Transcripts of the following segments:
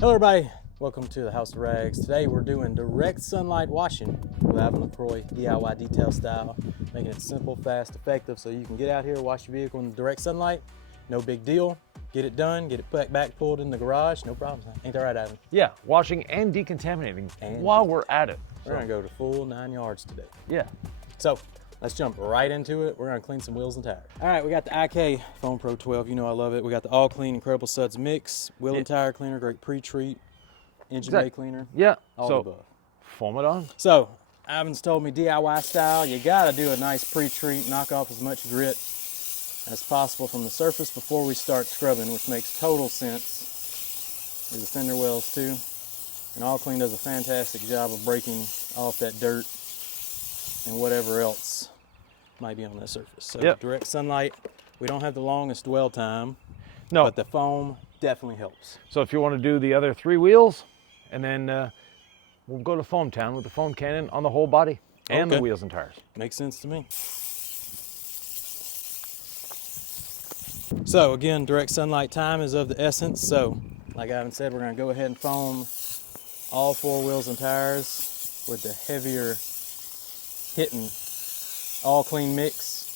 Hello everybody, welcome to the House of Rags. Today we're doing direct sunlight washing with Yvan and Jamie DIY detail style, making it simple, fast, effective so you can get out here, wash your vehicle in direct sunlight. No big deal. Get it done, get it back pulled in the garage, no problem. Ain't that right, Yvan? Yeah, washing and decontaminating while we're at it. We're gonna go to full 9 yards today. Yeah. So let's jump right into it. We're gonna clean some wheels and tires. All right, we got the IK Foam Pro 12. You know I love it. We got the All Clean Incredible Suds Mix, wheel and tire cleaner, great pre-treat, engine bay cleaner. Yeah. All the above. Foam it on. So Yvan's told me DIY style, you gotta do a nice pre-treat, knock off as much grit as possible from the surface before we start scrubbing, which makes total sense. Do the fender wells too. And All Clean does a fantastic job of breaking off that dirt and whatever else might be on that surface. So direct sunlight, we don't have the longest dwell time, but the foam definitely helps. So if you want to do the other 3 wheels, and then we'll go to Foam Town with the foam cannon on the whole body and the wheels and tires. Makes sense to me. So again, direct sunlight time is of the essence. So like Yvan said, we're gonna go ahead and foam all 4 wheels and tires with the heavier hitting All Clean mix.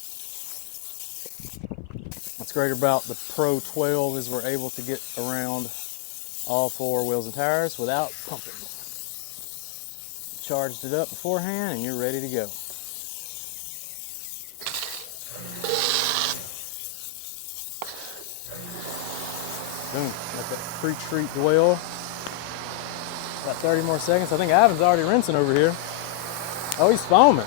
What's great about the Pro 12 is we're able to get around all 4 wheels and tires without pumping. Charged it up beforehand and you're ready to go. Boom, let that pre-treat dwell. About 30 more seconds. I think Yvan's already rinsing over here. Oh, he's foaming.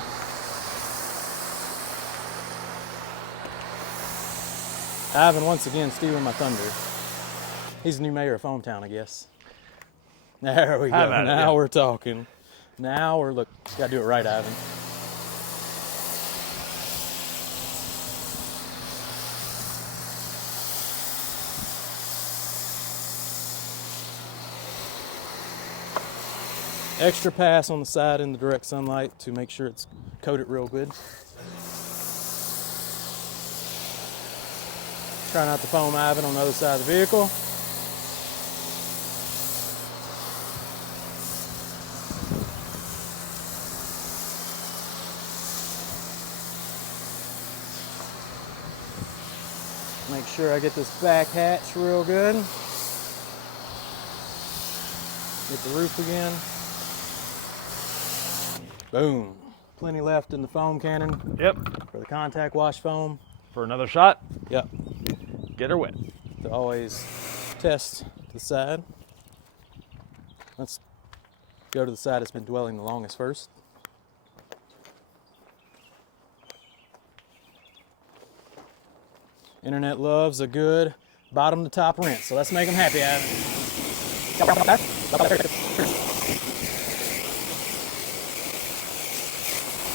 Yvan once again stealing my thunder. He's the new mayor of Foam Town, I guess. There we go. Now we're talking. Now we're look. Gotta do it right, Yvan. Extra pass on the side in the direct sunlight to make sure it's coated real good. Try not to foam Yvan on the other side of the vehicle. Make sure I get this back hatch real good. Get the roof again. Boom. Plenty left in the foam cannon. Yep. For the contact wash foam. For another shot. Yep. Get her wet. To always test the side. Let's go to the side that's been dwelling the longest first. Internet loves a good bottom to top rinse, so let's make them happy, Yvan.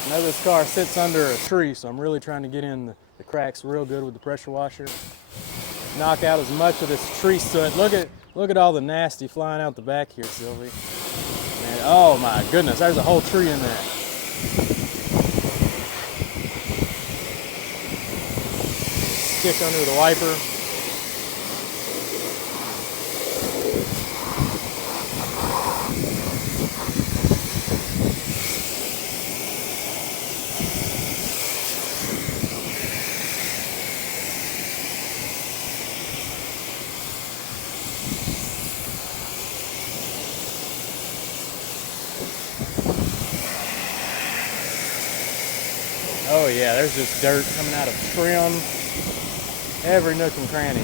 I know this car sits under a tree, so I'm really trying to get in the cracks real good with the pressure washer. Knock out as much of this tree soot. Look at all the nasty flying out the back here, Sylvie. Man, oh my goodness, there's a whole tree in there. Stick under the wiper. Oh yeah, there's just dirt coming out of trim, every nook and cranny.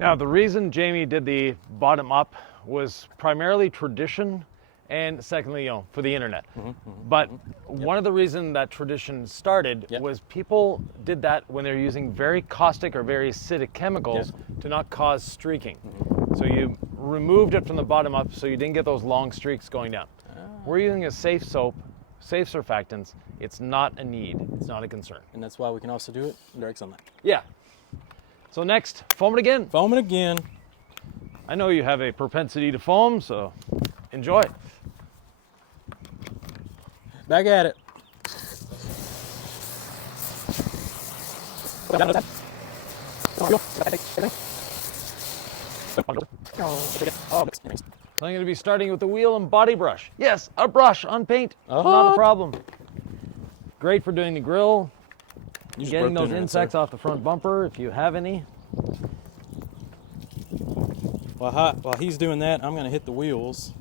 Now, the reason Jamie did the bottom up was primarily tradition, and secondly, for the internet. But one of the reasons that tradition started was people did that when they're using very caustic or very acidic chemicals to not cause streaking. So you removed it from the bottom up so you didn't get those long streaks going down. We're using a safe soap safe surfactants, it's not a need. It's not a concern. And that's why we can also do it in direct sunlight. Yeah. So next, foam it again. Foam it again. I know you have a propensity to foam, so enjoy. Back at it. So I'm going to be starting with the wheel and body brush. Yes, a brush on paint, Oh. not a problem. Great for doing the grill, You just getting broke those dinner, insects sir. off the front bumper if you have any. While he's doing that, I'm going to hit the wheels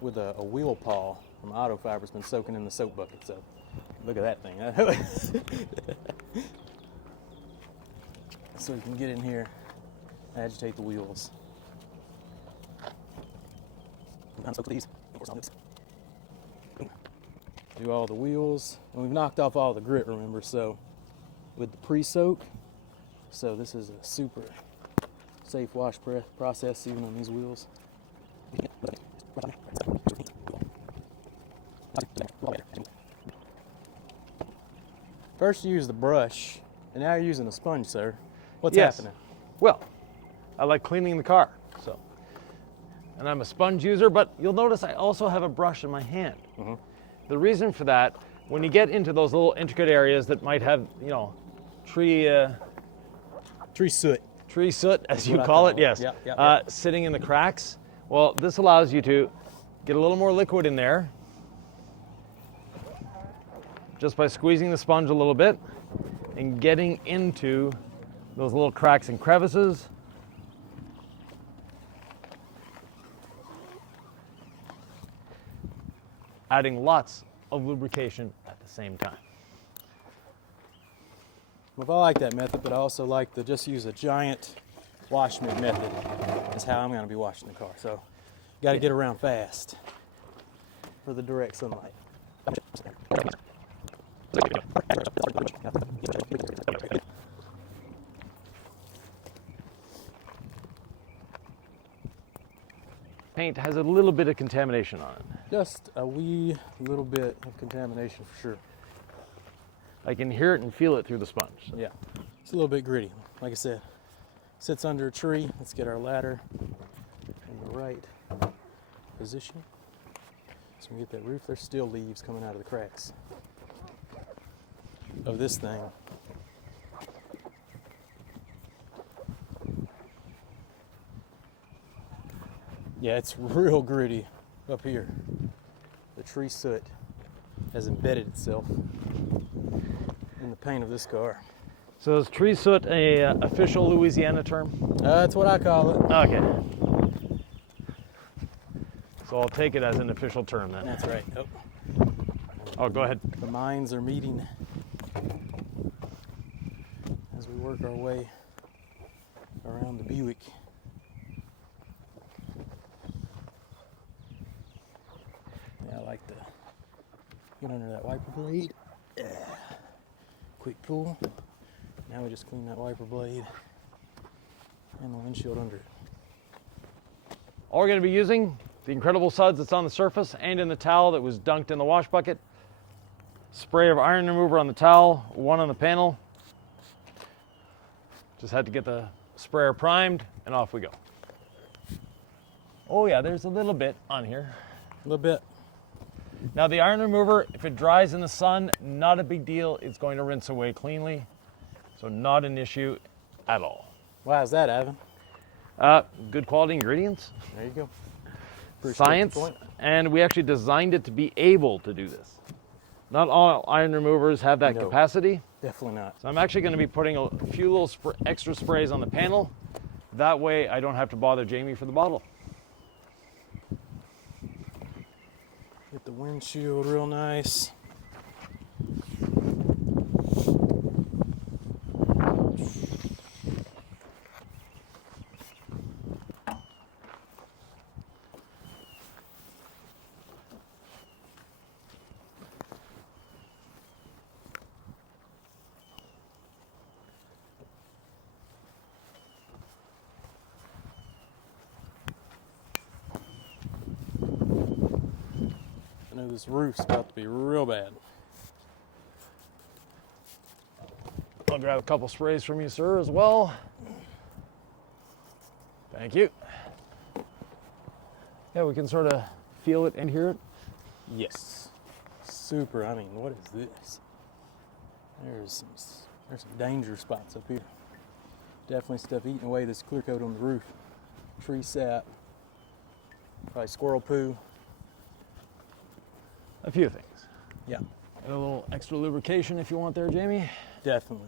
with a wheel paw from Auto Fiber's been soaking in the soap bucket. So look at that thing. So you can get in here, agitate the wheels. Soak these. Of course, on this. Do all the wheels, and we've knocked off all the grit, remember, so with the pre-soak. So this is a super safe wash process even on these wheels. First you use the brush, and now you're using a sponge, sir. What's Yes. happening? Well, I like cleaning the car, so. And I'm a sponge user, but you'll notice I also have a brush in my hand. Mm-hmm. The reason for that, when you get into those little intricate areas that might have, you know, tree soot, as you what I call call it, it. yes, Yep. sitting in the cracks. Well, this allows you to get a little more liquid in there just by squeezing the sponge a little bit and getting into those little cracks and crevices. Adding lots of lubrication at the same time. Well, I like that method, but I also like to just use a giant wash mitt method. That's how I'm going to be washing the car. So, got to get around fast for the direct sunlight. Paint has a little bit of contamination on it. Just a wee little bit of contamination for sure. I can hear it and feel it through the sponge. Yeah, it's a little bit gritty. Like I said, sits under a tree. Let's get our ladder in the right position. So we get that roof. There's still leaves coming out of the cracks of this thing. Yeah, it's real gritty up here. The tree soot has embedded itself in the paint of this car. So is tree soot a official Louisiana term? That's what I call it. Okay. So I'll take it as an official term then. That's right. Oh, Oh, go ahead. the minds are meeting as we work our way around the Buick. Yeah, I like to get under that wiper blade. Yeah. Quick pull. Now we just clean that wiper blade and the windshield under it. All we're going to be using, the incredible suds that's on the surface and in the towel that was dunked in the wash bucket. Spray of iron remover on the towel, one on the panel. Just had to get the sprayer primed and off we go. Oh yeah, there's a little bit on here. A little bit. Now the iron remover, if it dries in the sun, not a big deal. It's going to rinse away cleanly. So not an issue at all. Why is that, Ivan? Good quality ingredients, There you go. Appreciate the science, point. and we actually designed it to be able to do this. Not all iron removers have that No. capacity. Definitely not. So I'm actually going to be putting a few little extra sprays on the panel. That way I don't have to bother Jamie for the bottle. Get the windshield real nice. I know this roof's about to be real bad. I'll grab a couple sprays from you, sir, as well. Thank you. Yeah, we can sort of feel it and hear it. Yes. Super. I mean, what is this? There's some danger spots up here. Definitely stuff eating away this clear coat on the roof. Tree sap. Probably squirrel poo. A few things. Yeah, And a little extra lubrication if you want there, Jamie. definitely.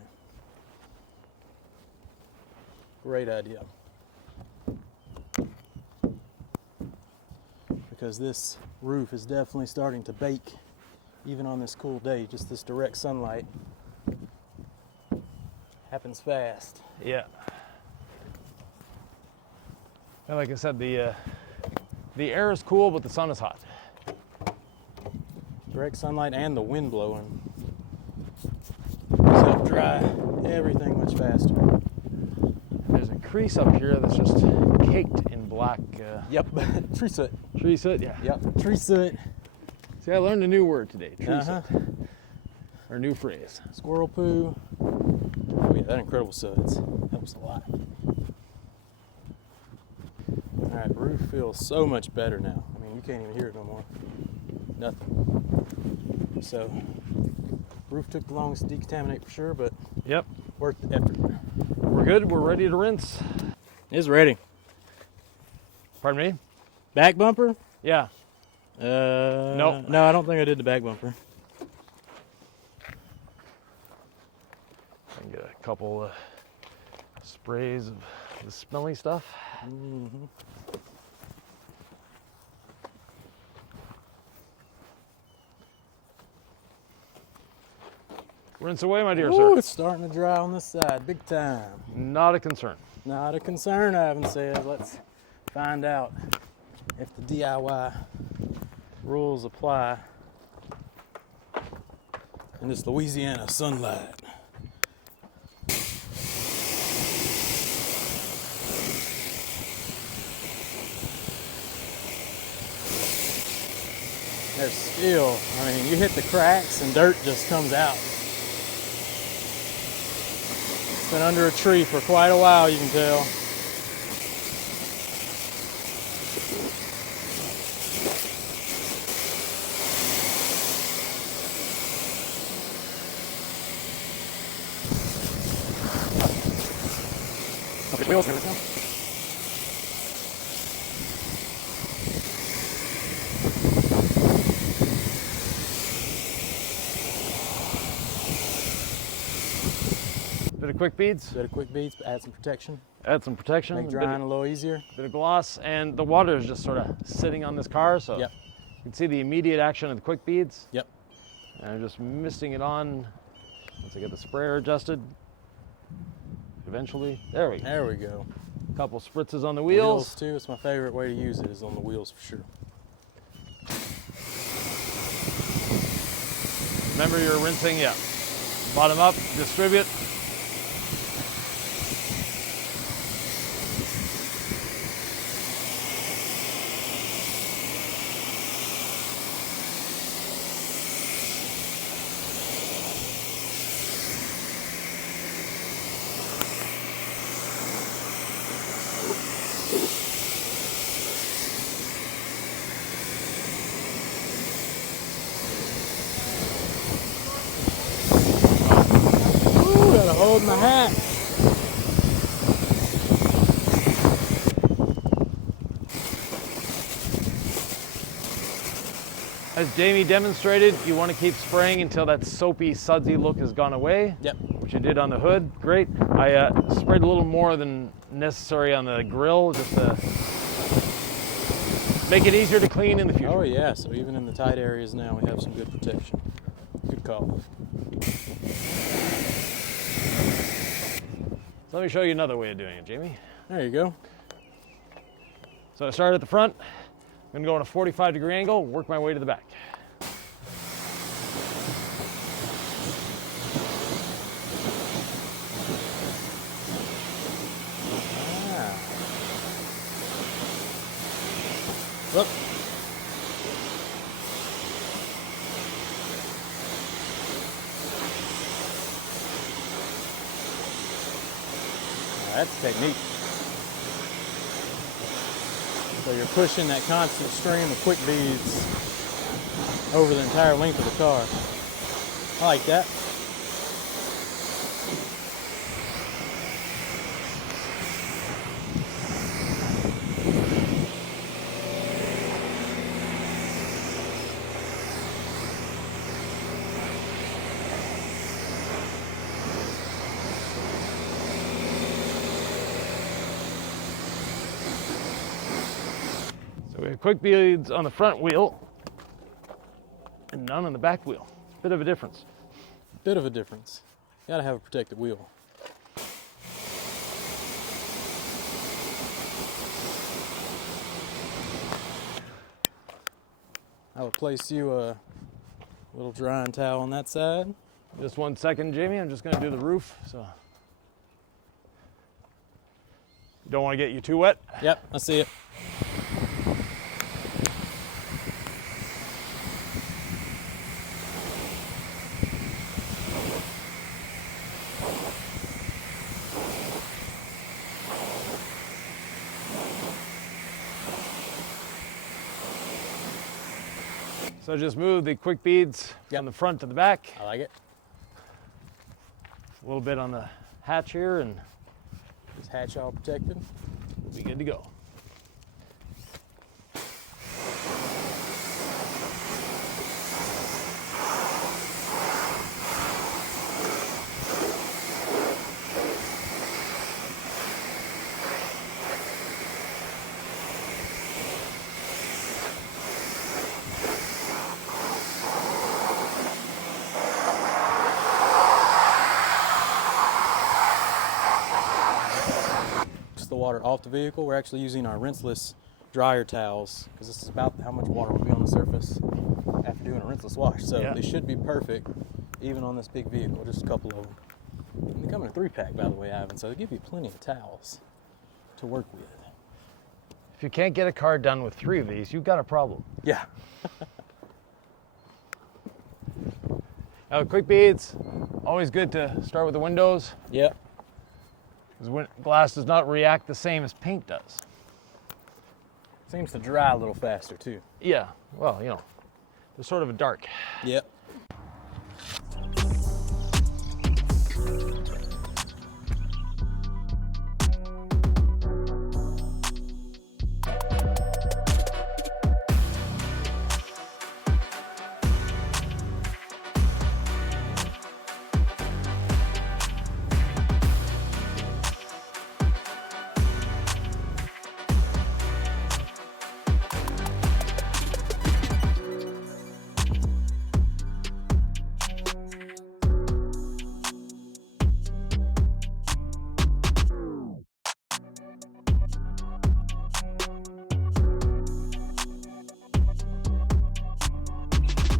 Great idea. Because this roof is definitely starting to bake, even on this cool day. Just this direct sunlight happens fast. Yeah. And like I said, the air is cool, but the sun is hot. Direct sunlight and the wind blowing help dry everything much faster. There's a crease up here that's just caked in black. Yep, tree soot. Tree soot, yeah. Yep, tree soot. See, I learned a new word today, tree Uh-huh. soot. Or new phrase. Squirrel poo. Oh yeah, that incredible suds helps a lot. All right, the roof feels so much better now. I mean, you can't even hear it no more. Nothing. So, roof took the longest to decontaminate for sure, but Yep. worth the effort. We're good. We're ready to rinse. It's ready. Pardon me? Back bumper? Yeah. No, I don't think I did the back bumper. I can get a couple sprays of the smelly stuff. Mm-hmm. Rinse away, my dear Ooh, sir. it's starting to dry on this side, big time. Not a concern. Not a concern, Ivan says. Let's find out if the DIY rules apply in this Louisiana sunlight. There's still, I mean, you hit the cracks and dirt just comes out. It's been under a tree for quite a while, you can tell. Wheels here, now. Bit of quick beads. Bit of quick beads, add some protection, Add some protection. make a drying a little easier. bit of gloss, and the water is just sort of sitting on this car, so Yep. you can see the immediate action of the quick beads. Yep. And I'm just misting it on once I get the sprayer adjusted. Eventually, there we go. There we go. A couple spritzes on the Wheels wheels. too. It's my favorite way to use it is on the wheels for sure. Remember you're rinsing, yeah. Bottom up, distribute. Ooh, got a hold in my hat. As Jamie demonstrated, you want to keep spraying until that soapy, sudsy look has gone away. Yep. Which you did on the hood, great. I sprayed a little more than necessary on the grill, just to make it easier to clean in the future. Oh yeah. So even in the tight areas now, we have some good protection. Good call. So let me show you another way of doing it, Jamie. There you go. So I start at the front. I'm gonna go on a 45-degree angle, work my way to the back. Ah. Whoop. That's the technique. So you're pushing that constant stream of quick beads over the entire length of the car. I like that. So we have quick beads on the front wheel and none on the back wheel. Bit of a difference. Bit of a difference. Gotta have a protected wheel. I will place you a little drying towel on that side. Just 1 second, Jamie. I'm just going to do the roof. So you don't want to get you too wet. Yep, I see it. So just move the quick beads from the front to the back. I like it. A little bit on the hatch here and This hatch all protected. we'll be good to go. The water off the vehicle. We're actually using our rinseless dryer towels because this is about how much water will be on the surface after doing a rinseless wash. So Yeah. they should be perfect even on this big vehicle, just a couple of them. And they come in a 3-pack, by the way, Ivan, so they give you plenty of towels to work with. If you can't get a car done with 3 of these, you've got a problem. Yeah. Now, quick beads, always good to start with the windows. Yep. Because glass does not react the same as paint does. Seems to dry a little faster too. Yeah, well, you know, they're sort of a dark. Yep.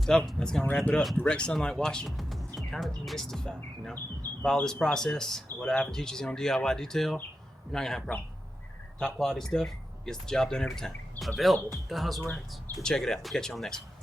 So that's gonna wrap it up. Direct sunlight washing, kind of demystified, you know. Follow this process, what Ivan teaches you on DIY detail, you're not gonna have a problem. Top quality stuff, gets the job done every time. Available at the Hustle Rags. Go check it out. We'll catch you on the next one.